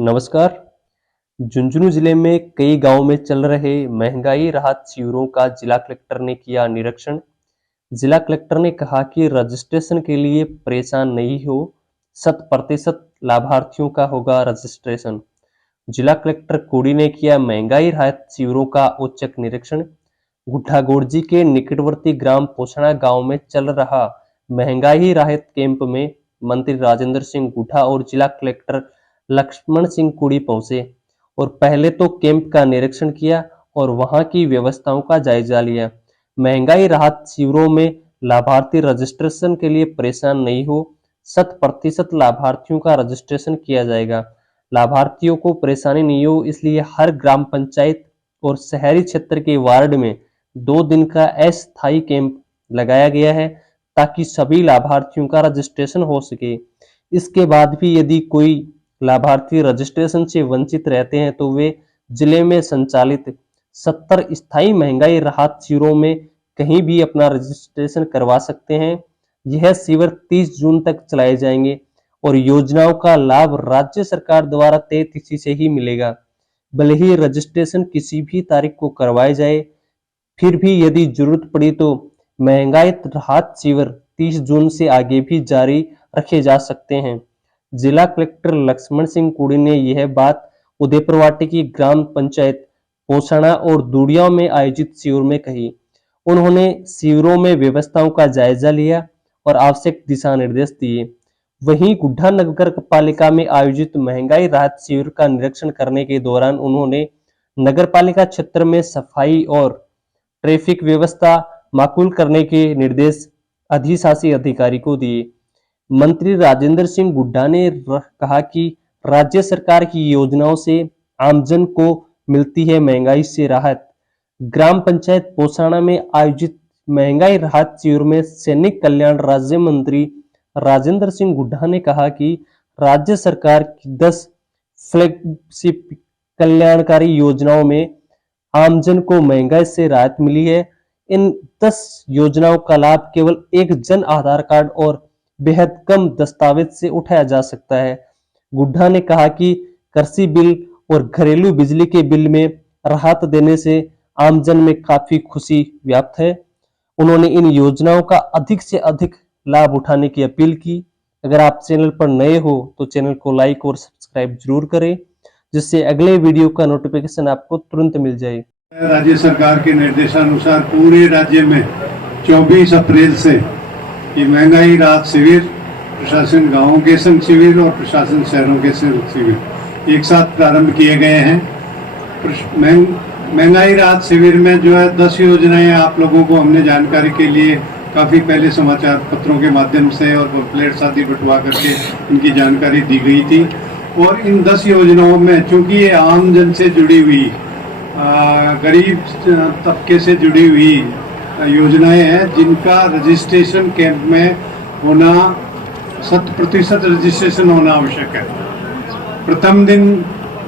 नमस्कार। झुंझुनू जिले में कई गांवों में चल रहे महंगाई राहत शिविरों का जिला कलेक्टर ने किया निरीक्षण। जिला कलेक्टर ने कहा कि रजिस्ट्रेशन के लिए परेशान नहीं हो, 100% लाभार्थियों का होगा रजिस्ट्रेशन। जिला कलेक्टर कोडी ने किया महंगाई राहत शिविरों का औचक निरीक्षण। गुड्ढागोड़जी के निकटवर्ती ग्राम पोसणा गांव में चल रहा महंगाई राहत कैंप में मंत्री राजेंद्र सिंह गुड्ढा और जिला कलेक्टर लक्ष्मण सिंह कुड़ी पहुंचे और पहले तो कैंप का निरीक्षण किया और वहां की व्यवस्थाओं का जायजा लिया। महंगाई राहत शिविरों में लाभार्थी रजिस्ट्रेशन के लिए परेशान नहीं हो, 100% लाभार्थियों का रजिस्ट्रेशन किया जाएगा। लाभार्थियों को परेशानी नहीं हो, इसलिए हर ग्राम पंचायत और शहरी क्षेत्र के वार्ड में 2 दिन का अस्थायी कैंप लगाया गया है ताकि सभी लाभार्थियों का रजिस्ट्रेशन हो सके। इसके बाद भी यदि कोई लाभार्थी रजिस्ट्रेशन से वंचित रहते हैं तो वे जिले में संचालित 70 स्थायी महंगाई राहत शिविरों में कहीं भी अपना रजिस्ट्रेशन करवा सकते हैं। यह शिविर 30 जून तक चलाए जाएंगे और योजनाओं का लाभ राज्य सरकार द्वारा तय तिथि से ही मिलेगा। भले ही रजिस्ट्रेशन किसी भी तारीख को करवाए जाए, फिर भी यदि जरूरत पड़ी तो महंगाई राहत शिविर 30 जून से आगे भी जारी रखे जा सकते हैं। जिला कलेक्टर लक्ष्मण सिंह कुड़ी ने यह बात उदयपुरवाटी की ग्राम पंचायत पोसणा और दुड़ियाओं में आयोजित शिविर में कही। उन्होंने शिविरों में व्यवस्थाओं का जायजा लिया और आवश्यक दिशा निर्देश दिए। वहीं गुड्ढा नगर पालिका में आयोजित महंगाई राहत शिविर का निरीक्षण करने के दौरान उन्होंने नगर पालिका क्षेत्र में सफाई और ट्रैफिक व्यवस्था माकूल करने के निर्देश अधिशासी अधिकारी को दिए। मंत्री राजेंद्र सिंह गुड्डा ने कहा कि राज्य सरकार की योजनाओं से आमजन को मिलती है महंगाई से राहत। ग्राम पंचायत पोसाना में आयोजित महंगाई राहत शिविर में सैनिक कल्याण राज्य मंत्री राजेंद्र सिंह गुड्डा ने कहा कि राज्य सरकार की 10 फ्लैगशिप कल्याणकारी योजनाओं में आमजन को महंगाई से राहत मिली है। इन 10 योजनाओं का लाभ केवल एक जन आधार कार्ड और बेहद कम दस्तावेज से उठाया जा सकता है। गुड्डा ने कहा कि कृषि बिल और घरेलू बिजली के बिल में राहत देने से आमजन में काफी खुशी व्याप्त है। उन्होंने इन योजनाओं का अधिक से अधिक लाभ उठाने की अपील की। अगर आप चैनल पर नए हो तो चैनल को लाइक और सब्सक्राइब जरूर करें, जिससे अगले वीडियो का नोटिफिकेशन आपको तुरंत मिल जाए। राज्य सरकार के निर्देशानुसार पूरे राज्य में 24 अप्रैल से ये महंगाई राहत शिविर, प्रशासन गांवों के संग शिविर और प्रशासन शहरों के संग शिविर एक साथ प्रारंभ किए गए हैं। महंगाई राहत शिविर में जो है 10 योजनाएं आप लोगों को हमने जानकारी के लिए काफ़ी पहले समाचार पत्रों के माध्यम से और पैम्फलेट्स आदि बंटवा करके इनकी जानकारी दी गई थी। और इन 10 योजनाओं में चूंकि ये आम जन से जुड़ी हुई, गरीब तबके से जुड़ी हुई योजनाएं हैं, जिनका रजिस्ट्रेशन कैंप में होना 100% रजिस्ट्रेशन होना आवश्यक है। प्रथम दिन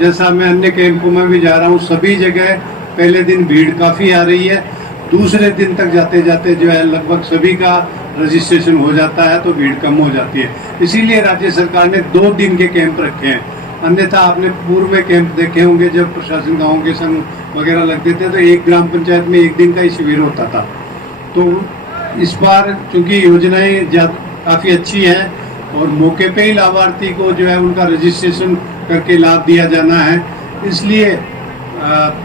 जैसा मैं अन्य कैंपों में भी जा रहा हूँ, सभी जगह पहले दिन भीड़ काफ़ी आ रही है। दूसरे दिन तक जाते जाते जो है लगभग सभी का रजिस्ट्रेशन हो जाता है, तो भीड़ कम हो जाती है। इसीलिए राज्य सरकार ने 2 दिन के कैंप रखे हैं। अन्यथा आपने पूर्व में कैंप देखे होंगे, जब प्रशासन गाँव के संग वगैरह लगते थे तो एक ग्राम पंचायत में 1 दिन का ही शिविर होता था। तो इस बार चूंकि योजनाएं काफ़ी अच्छी हैं और मौके पे ही लाभार्थी को जो है उनका रजिस्ट्रेशन करके लाभ दिया जाना है, इसलिए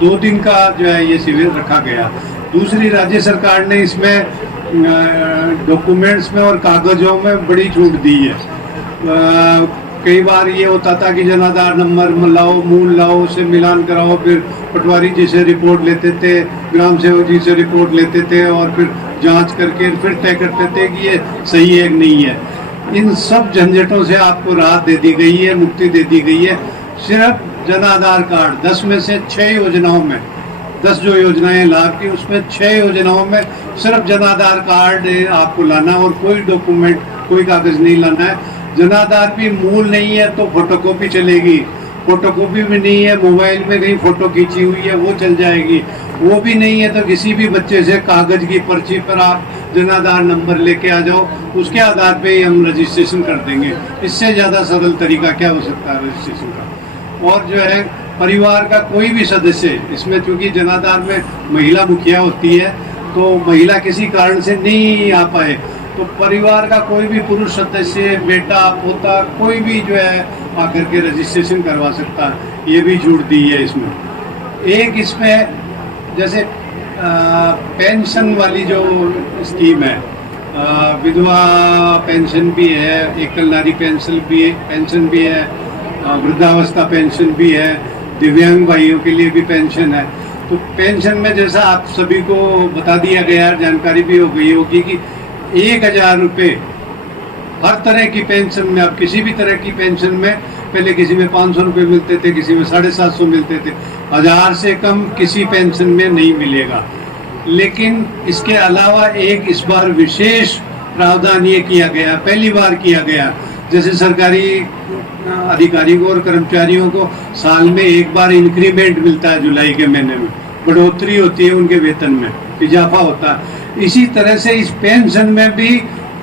2 दिन का जो है ये शिविर रखा गया। दूसरी, राज्य सरकार ने इसमें डॉक्यूमेंट्स में और कागजों में बड़ी छूट दी है। कई बार ये होता था कि जन आधार नंबर लाओ, मूल लाओ, उससे मिलान कराओ, फिर पटवारी जी से रिपोर्ट लेते थे, ग्राम सेवक जी से रिपोर्ट लेते थे और फिर जांच करके फिर तय करते थे कि ये सही है कि नहीं है। इन सब झंझटों से आपको राहत दे दी गई है, मुक्ति दे दी गई है। सिर्फ जन आधार कार्ड 10 में से 6 योजनाओं में, 10 जो योजनाएं लाभ की, उसमें 6 योजनाओं में सिर्फ जन आधार कार्ड आपको लाना और कोई डॉक्यूमेंट, कोई कागज नहीं लाना है। जनाधार भी मूल नहीं है तो फोटोकॉपी चलेगी, फोटोकॉपी भी नहीं है, मोबाइल में कहीं फोटो खींची हुई है वो चल जाएगी, वो भी नहीं है तो किसी भी बच्चे से कागज की पर्ची पर आप जनाधार नंबर लेके आ जाओ, उसके आधार पे ही हम रजिस्ट्रेशन कर देंगे। इससे ज़्यादा सरल तरीका क्या हो सकता है रजिस्ट्रेशन का। और जो है परिवार का कोई भी सदस्य, इसमें चूंकि जनाधार में महिला मुखिया होती है तो महिला किसी कारण से नहीं आ पाए तो परिवार का कोई भी पुरुष सदस्य, बेटा, पोता, कोई भी जो है आकर के रजिस्ट्रेशन करवा सकता है। ये भी छूट दी है इसमें। एक इसमें जैसे पेंशन वाली जो स्कीम है, विधवा पेंशन भी है, एकल नारी पेंशन भी है, वृद्धावस्था पेंशन भी है, दिव्यांग भाइयों के लिए भी पेंशन है। तो पेंशन में जैसा आप सभी को बता दिया गया, जानकारी भी हो गई होगी कि 1,000 रुपये हर तरह की पेंशन में, आप किसी भी तरह की पेंशन में, पहले किसी में 500 रुपये मिलते थे, किसी में 750 मिलते थे, 1,000 से कम किसी पेंशन में नहीं मिलेगा। लेकिन इसके अलावा एक इस बार विशेष प्रावधान ये किया गया, पहली बार किया गया, जैसे सरकारी अधिकारियों और कर्मचारियों को साल में एक बार इंक्रीमेंट मिलता है, जुलाई के महीने में बढ़ोतरी होती है, उनके वेतन में इजाफा होता है। इसी तरह से इस पेंशन में भी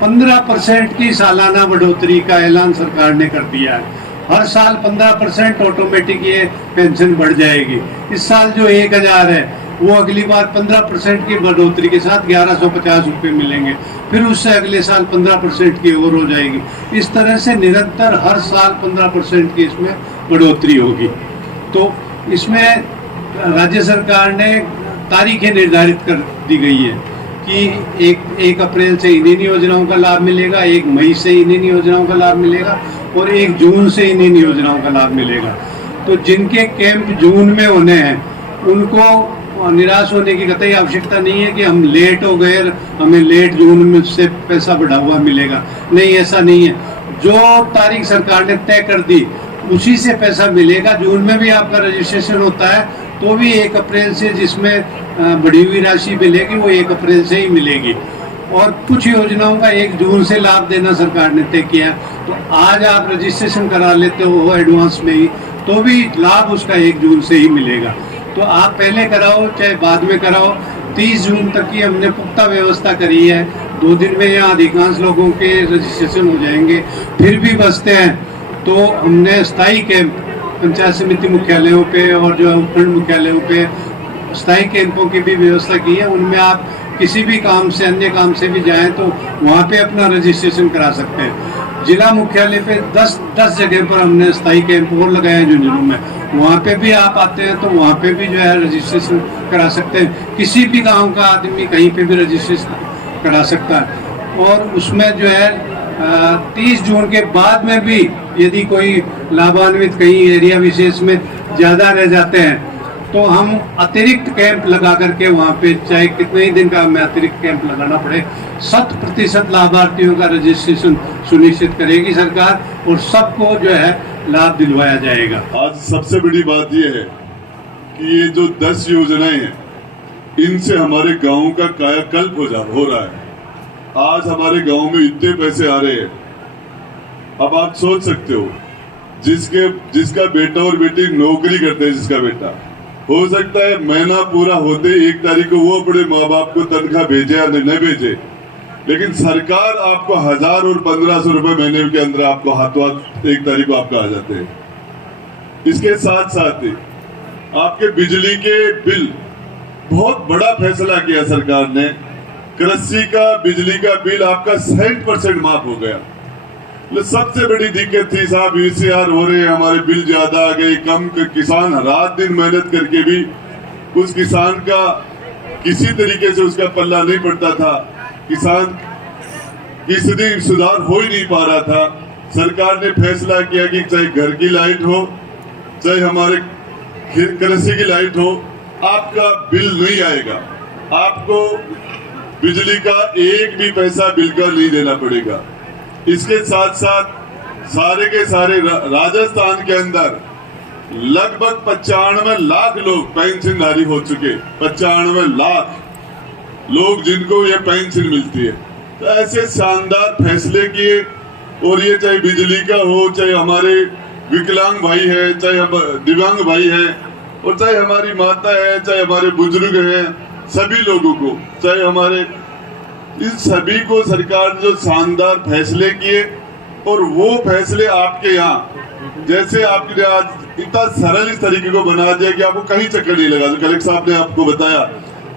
15% की सालाना बढ़ोतरी का ऐलान सरकार ने कर दिया है। हर साल 15% ऑटोमेटिक ये पेंशन बढ़ जाएगी। इस साल जो 1,000 है वो अगली बार 15% की बढ़ोतरी के साथ 1,150 रुपये मिलेंगे, फिर उससे अगले साल 15% की और हो जाएगी। इस तरह से निरंतर हर साल 15% की इसमें बढ़ोतरी होगी। तो इसमें राज्य सरकार ने तारीखें निर्धारित कर दी गई है कि 1 अप्रैल से इन योजनाओं का लाभ मिलेगा, 1 मई से इन योजनाओं का लाभ मिलेगा और 1 जून से इन योजनाओं का लाभ मिलेगा। तो जिनके कैंप जून में होने हैं उनको निराश होने की कतई आवश्यकता नहीं है कि हम लेट हो गए, हमें लेट जून में से पैसा बढ़ा हुआ मिलेगा। नहीं, ऐसा नहीं है। जो तारीख सरकार ने तय कर दी उसी से पैसा मिलेगा। जून में भी आपका रजिस्ट्रेशन होता है तो भी 1 अप्रैल से जिसमें बढ़ी हुई राशि मिलेगी वो 1 अप्रैल से ही मिलेगी। और कुछ योजनाओं का 1 जून से लाभ देना सरकार ने तय किया। तो आज आप रजिस्ट्रेशन करा लेते हो एडवांस में ही तो भी लाभ उसका 1 जून से ही मिलेगा। तो आप पहले कराओ चाहे बाद में कराओ, 30 जून तक की हमने पुख्ता व्यवस्था करी है। 2 दिन में यहाँ अधिकांश लोगों के रजिस्ट्रेशन हो जाएंगे। फिर भी बचते हैं तो हमने स्थायी कैंप पंचायत समिति मुख्यालयों पे और जो उपखंड मुख्यालयों पे स्थायी कैंपों की भी व्यवस्था की है। उनमें आप किसी भी काम से, अन्य काम से भी जाएं तो वहाँ पे अपना रजिस्ट्रेशन करा सकते हैं। जिला मुख्यालय पे 10 जगह पर हमने स्थायी कैंप और लगाए हैं झुंझुनू में, वहाँ पे भी आप आते हैं तो वहाँ पे भी जो है रजिस्ट्रेशन करा सकते हैं। किसी भी गांव का आदमी कहीं पे भी रजिस्ट्रेशन करा सकता है। और उसमें जो है 30 जून के बाद में भी यदि कोई लाभान्वित कहीं एरिया विशेष में ज़्यादा रह जाते हैं तो हम अतिरिक्त कैंप लगा करके वहाँ पे, चाहे कितने ही दिन का हमें अतिरिक्त कैंप लगाना पड़े, 100% लाभार्थियों का रजिस्ट्रेशन सुनिश्चित करेगी सरकार और सबको जो है लाभ दिलवाया जाएगा। आज सबसे बड़ी बात यह है कि ये जो 10 योजनाएं हैं इनसे हमारे गांव का कायाकल्प हो रहा है। आज हमारे गांव में इतने पैसे आ रहे हैं, अब आप सोच सकते हो जिसका बेटा और बेटी नौकरी करते हैं, जिसका बेटा हो सकता है महीना पूरा होते 1 तारीख को वो अपने माँ बाप को तनख्वाह भेजे या न भेजे, लेकिन सरकार आपको 1,000 और 1,500 रुपए महीने के अंदर आपको हाथों हाथ 1 तारीख को आपको आ जाते हैं। इसके साथ साथ ही आपके बिजली के बिल, बहुत बड़ा फैसला किया सरकार ने, कृषि का बिजली का बिल आपका 60% माफ हो गया। सबसे बड़ी दिक्कत थी साहब, VCR हो रहे हैं, हमारे बिल ज्यादा आ गए, कम किसान रात दिन मेहनत करके भी उस किसान का किसी तरीके से उसका पल्ला नहीं पड़ता था, किसान किसी सुधार हो ही नहीं पा रहा था। सरकार ने फैसला किया कि चाहे घर की लाइट हो चाहे हमारे कृषि की लाइट हो, आपका बिल नहीं आएगा, आपको बिजली का एक भी पैसा बिल का नहीं देना पड़ेगा। इसके साथ साथ सारे के सारे राजस्थान के अंदर लगभग 95 लाख लोग पेंशनधारी हो चुके, 95 लाख लोग जिनको ये पेंशन मिलती है। तो ऐसे शानदार फैसले किए, और ये चाहे बिजली का हो, चाहे हमारे विकलांग भाई है, चाहे दिव्यांग भाई है, और चाहे हमारी माता है, चाहे हमारे बुजुर्ग हैं, सभी लोगों को, चाहे हमारे, इस सभी को सरकार ने जो शानदार फैसले किए, और वो फैसले आपके यहाँ, जैसे आपके आज इतना सरल इस तरीके को बना दिया कि आपको कहीं चक्कर नहीं लगा। जो कलेक्टर साहब ने आपको बताया,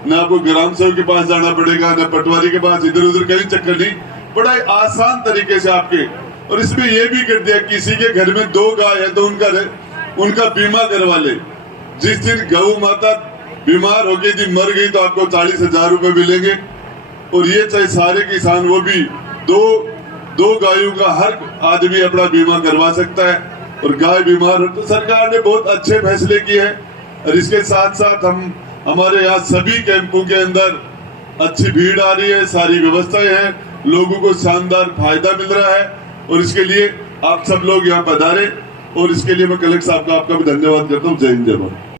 न आपको ग्राम सेवक के पास जाना पड़ेगा, न पटवारी के पास, इधर उधर कहीं चक्कर नहीं, बड़ा आसान तरीके से आपके। और इसमें यह भी कर दिया, किसी के घर में 2 गाय है तो उनका बीमा करवा ले। जिस दिन गौ माता बीमार हो गई थी, मर गई, तो आपको 40,000 रुपए मिलेंगे। और ये चाहे सारे किसान, वो भी दो गायों का हर आदमी अपना बीमा करवा सकता है। और गाय बीमार हो तो सरकार ने बहुत अच्छे फैसले किए हैं। और इसके साथ साथ हमारे यहाँ सभी कैंपों के अंदर अच्छी भीड़ आ रही है, सारी व्यवस्थाएं हैं, लोगों को शानदार फायदा मिल रहा है। और इसके लिए आप सब लोग यहाँ पधारे, और इसके लिए मैं कलेक्टर साहब का आपका भी धन्यवाद करता हूँ। जय हिंद, जय भारत।